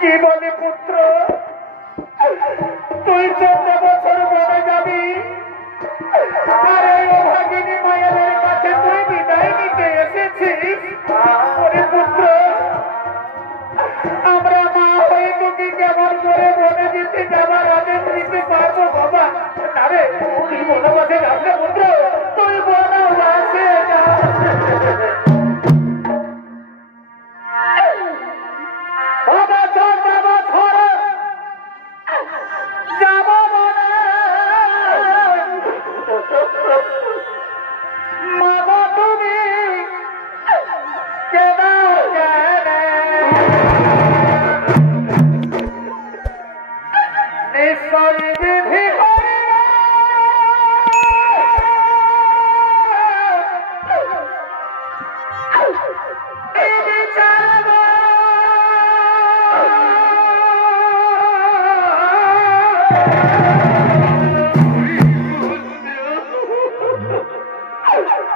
কি বলে পুত্র? তুই চোদ্দ বছর বনে যাবি। আর এই কাছে তুই বিদায় নিতে এসেছিস। আমরা মা হয়ে কেমন করে যাবার দিতে পারব বাবা। তুই বনবাসে যাস না ও মা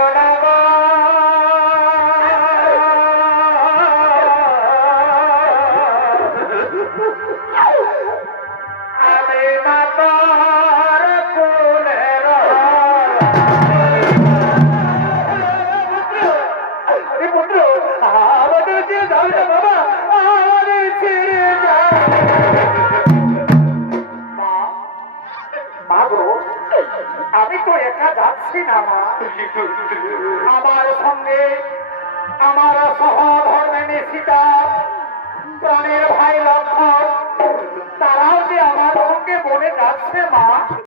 আমি তো একা যাচ্ছি না মা। আমার সঙ্গে আমার সহধর্মিনী সীতা প্রাণের